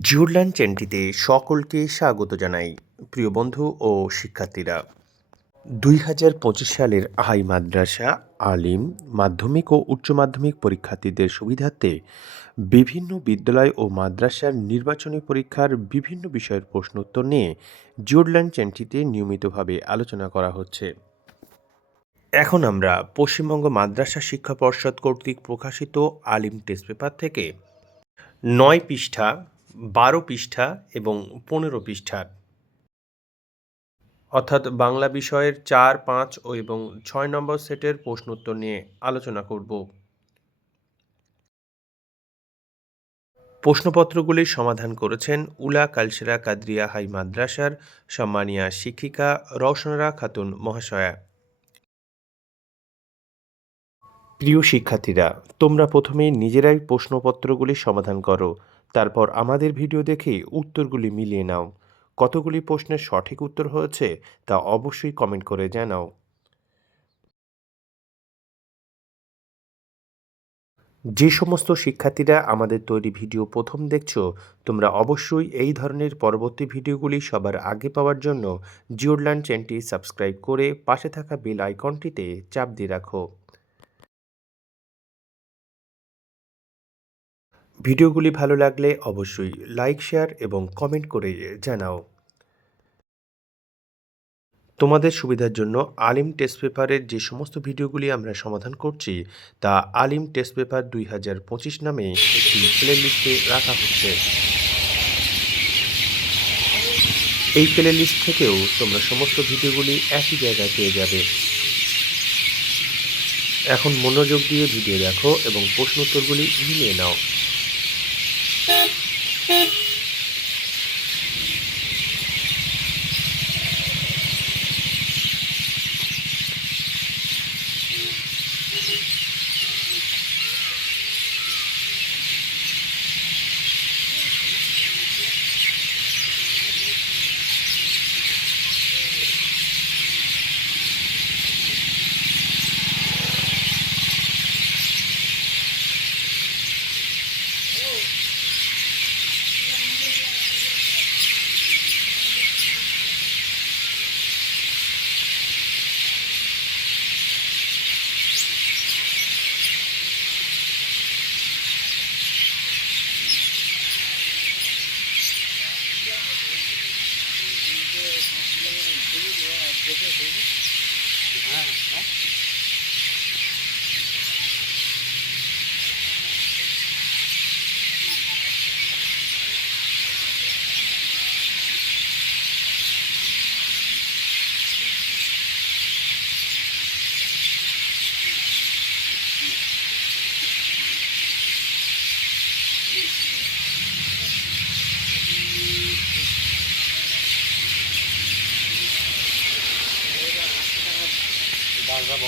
জিওরল্যান্ড চ্যানেলটিতে সকলকে স্বাগত জানাই, প্রিয় বন্ধু ও শিক্ষার্থীরা। দুই হাজার পঁচিশ সালের হাই মাদ্রাসা, আলিম, মাধ্যমিক ও উচ্চ মাধ্যমিক পরীক্ষার্থীদের সুবিধার্থে বিভিন্ন বিদ্যালয় ও মাদ্রাসার নির্বাচনী পরীক্ষার বিভিন্ন বিষয়ের প্রশ্ন উত্তর নিয়ে জিওরল্যান্ড চ্যানেলটিতে নিয়মিতভাবে আলোচনা করা হচ্ছে। এখন আমরা পশ্চিমবঙ্গ মাদ্রাসা শিক্ষা পর্ষদ কর্তৃক প্রকাশিত আলিম টেস্ট পেপার থেকে নয় পৃষ্ঠা বারো পৃষ্ঠা এবং পনেরো পৃষ্ঠার অর্থাৎ বাংলা বিষয়ের চার, পাঁচ ও এবং ছয় নম্বর সেটের প্রশ্নোত্তর নিয়ে আলোচনা করব। প্রশ্নপত্রগুলির সমাধান করেছেন উলা কালসেরা কাদরিয়া হাই মাদ্রাসার সম্মানিয়া শিক্ষিকা রওশনারা খাতুন মহাশয়া। প্রিয় শিক্ষার্থীরা, তোমরা প্রথমে নিজেরাই প্রশ্নপত্রগুলি সমাধান করো। তারপর আমাদের ভিডিও দেখে উত্তরগুলি মিলিয়ে নাও। কতগুলি প্রশ্নের সঠিক উত্তর হয়েছে তা অবশ্যই কমেন্ট করে জানাও। যে সমস্ত শিক্ষার্থীরা আমাদের তৈরি ভিডিও প্রথম দেখছ, তোমরা অবশ্যই এই ধরনের পরবর্তী ভিডিওগুলি সবার আগে পাওয়ার জন্য জিওরল্যান্ড চ্যানেলটি সাবস্ক্রাইব করে পাশে থাকা বেল আইকনটিতে চাপ দিয়ে রাখো। ভিডিওগুলি ভালো লাগলে অবশ্যই লাইক, শেয়ার এবং কমেন্ট করে জানাও। তোমাদের সুবিধার জন্য আলিম টেস্ট পেপারের যে সমস্ত ভিডিওগুলি আমরা সমাধান করছি, তা আলিম টেস্ট পেপার দুই হাজার পঁচিশ নামে একটি প্লে লিস্টে রাখা হচ্ছে। এই প্লে লিস্ট থেকেও তোমরা সমস্ত ভিডিওগুলি একই জায়গায় পেয়ে যাবে। এখন মনোযোগ দিয়ে ভিডিও দেখো এবং প্রশ্ন উত্তরগুলি মিলিয়ে নাও। Okay.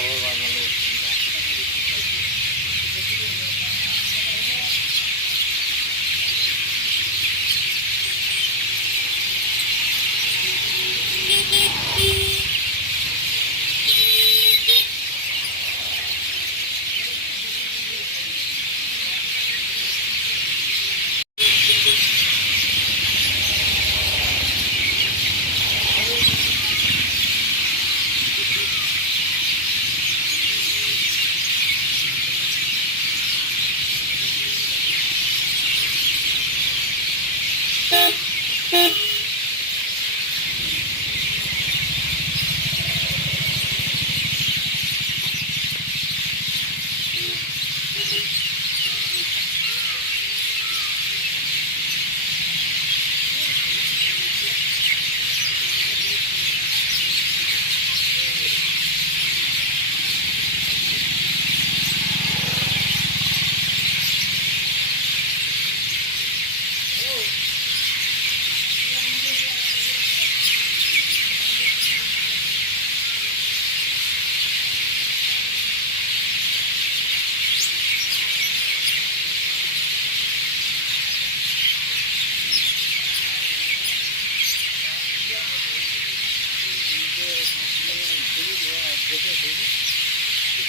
ভালো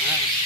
ஆ